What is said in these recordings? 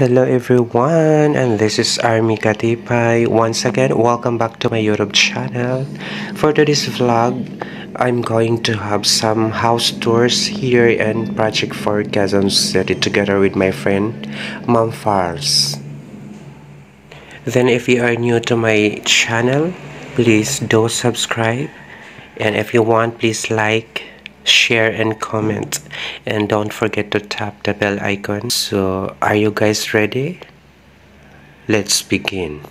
Hello everyone, and this is Army Katipay. Once again, welcome back to my YouTube channel. For today's vlog, I'm going to have some house tours here in Project 4 Quezon City together with my friend Mom Fars. Then if you are new to my channel, please do subscribe, and if you want, please like, share and comment, and don't forget to tap the bell icon. So are you guys ready? Let's begin.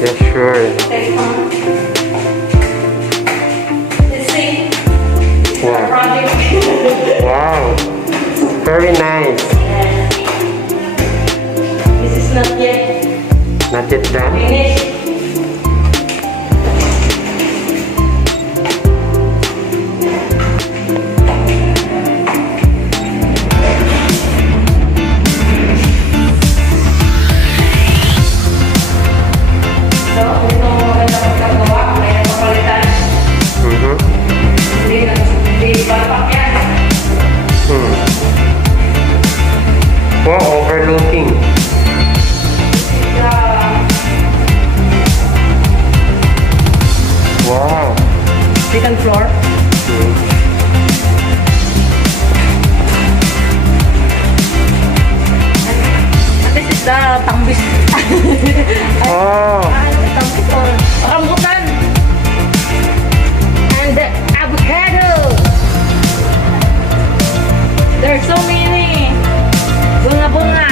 Yeah, sure. Wow. Wow. Very nice. This is not yet. Not yet done? Finished. Wow, overlooking. Wow. Second floor. And this is the tambis. Oh. Tambis or rambutan. And the avocado. There's so many. Bunga-bunga.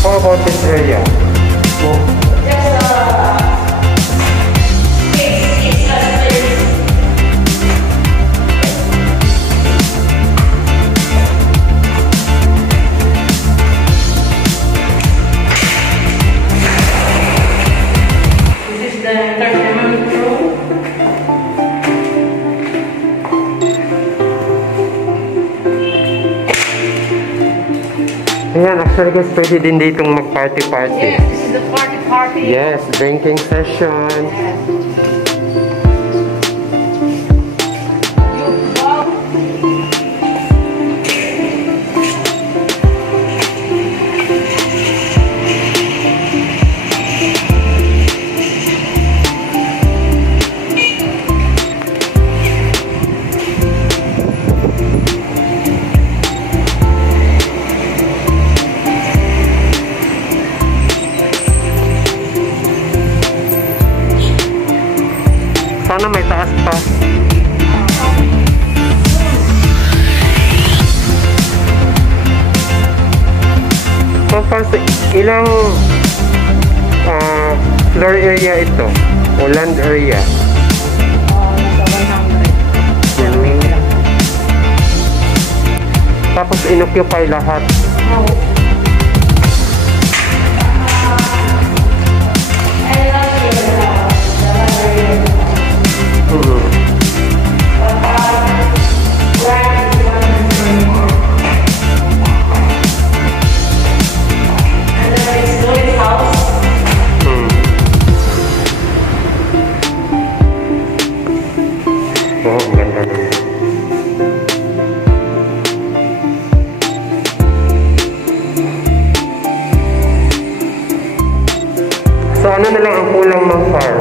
How about this area? This is the entertainment room. Ayan, actually guys, pwede din ditong mag-party-party. Yes, this is the party. Yes, drinking session. Yes. Ilang floor area ito? O land area? Nasa 100. Tapos inoccupy lahat. No. Oh, ang ganda naman. So, ano na lang ang kulang ng far?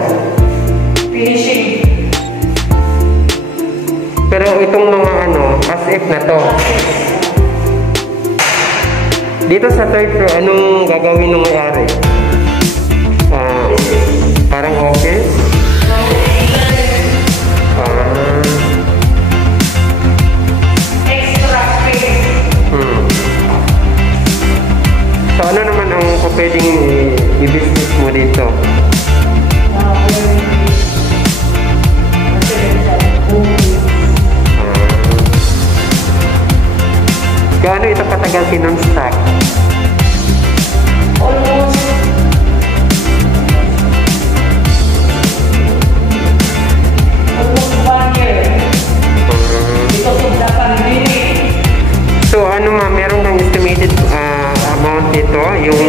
Finishing. Pero itong mga as if na to. Dito sa third floor, anong gagawin ng may-ari? Parang office? Extra space. So, ano naman ang pwedeng i-business mo dito? Gaano ito katagal kinonstruct? Almost 1 year. Because of the pandemic. So, ano meron kang estimated amount dito? Yung,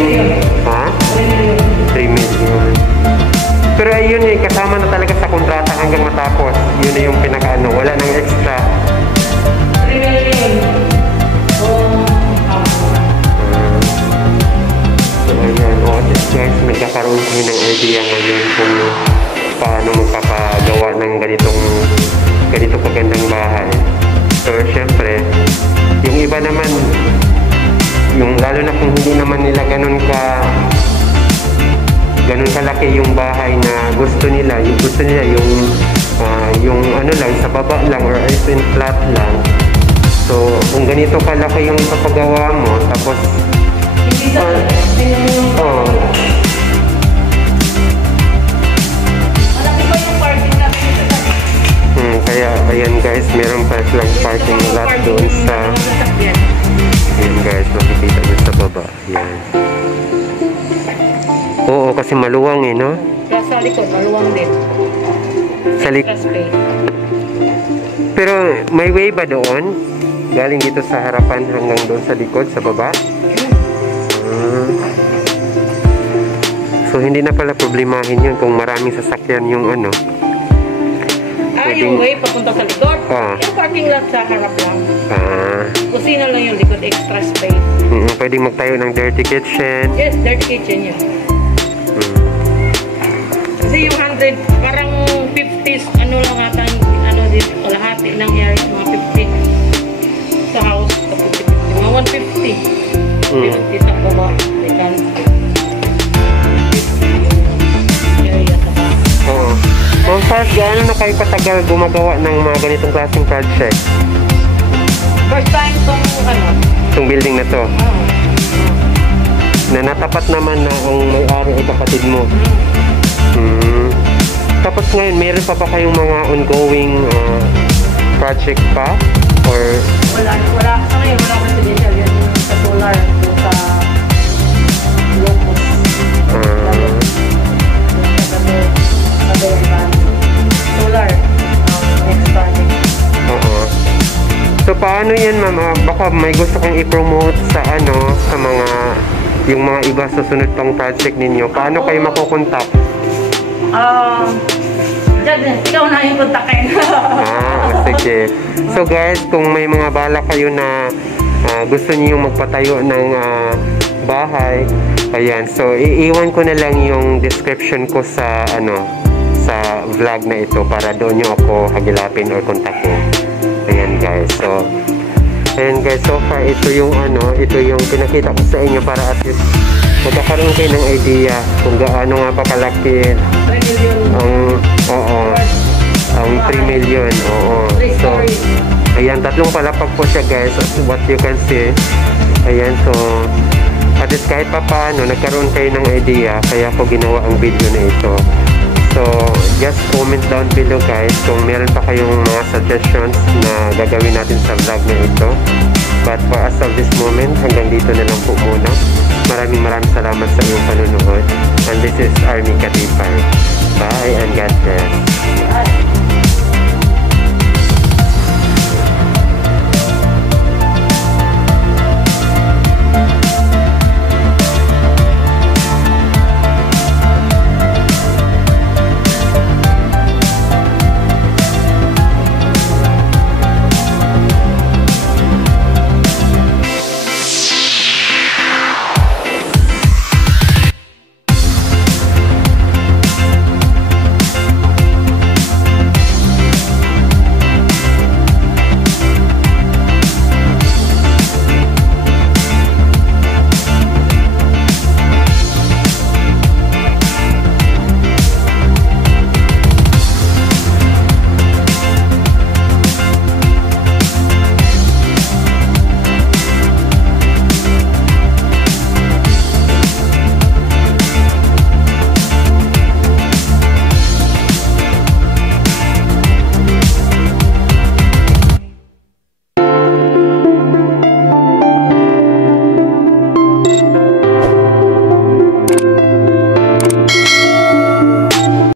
3 million. Pero ayun kasama na talaga sa kontrata hanggang matapos. Yun na yung wala nang extra. 3 million. So, ayan. Guys, nagkakaroon kami ng idea ngayon kung paano magpapagawa ng ganito kagandang bahay. So, syempre, yung iba naman, lalo na kung hindi naman nila ganun kalaki yung bahay na gusto nila yung lang, sa baba lang or open flat lang. So, kung ganito kalaki yung papagawa mo, tapos Malaki ba yung parking natin sa kaya, ayan guys, meron pa silang parking lot doon sa ayan guys, makikita nyo sa baba. Ayan. Oo, kasi maluwang no? Kaya sa likod, maluwang din. Extra space. Pero may way ba doon? Galing dito sa harapan hanggang doon sa likod, sa baba? So, hindi na pala problemahin yun kung maraming sasakyan yung yung way papunta sa likod? Yung parking lot sa harap lang. Kusina lang yung likod, extra space. Pwedeng magtayo ng dirty kitchen. Yes, dirty kitchen yun. Kasi yung 100, parang 50s, lang ata, dito, kalahati ng area, mga 50 sa house, mga 150. 50 sa baba, ikan. First, gaano na kayo katagal gumagawa ng mga ganitong klaseng project? First time itong building na to. Na natapat naman na ang may-ari ay kapatid mo. Tapos ngayon, meron pa ba kayong mga ongoing project pa? Or wala. Sa ngayon, wala residential yun sa solar. Sa Locos. Solar. Next project. So, paano yan, ma'am? Baka may gusto kong i-promote sa sa yung mga iba sa sunod pang project ninyo. Paano kayo makukontak? Ikaw na yung kontakin. Sige. So guys, kung may mga bala kayo na gusto niyo magpatayo ng bahay, ayan. So, iiwan ko na lang yung description ko sa sa vlog na ito para doon nyo ako hagilapin or kontakin. Ayan guys. So, ayan guys, so far ito yung pinakita ko sa inyo para at least magkakaroon kayo ng idea kung gaano nga pa kalaki ang 3 million. So, ayan, tatlong palapag po siya guys, as what you can see. Ayan, so At least kahit pa paano, nagkaroon kayo ng idea, kaya ako ginawa ang video na ito. So, just comment down below guys kung meron pa kayong mga suggestions na gagawin natin sa vlog na ito. But for us of this moment, hanggang dito na lang po muna. Maraming salamat sa iyong panunood. And this is Army Katipay. Bye and God bless.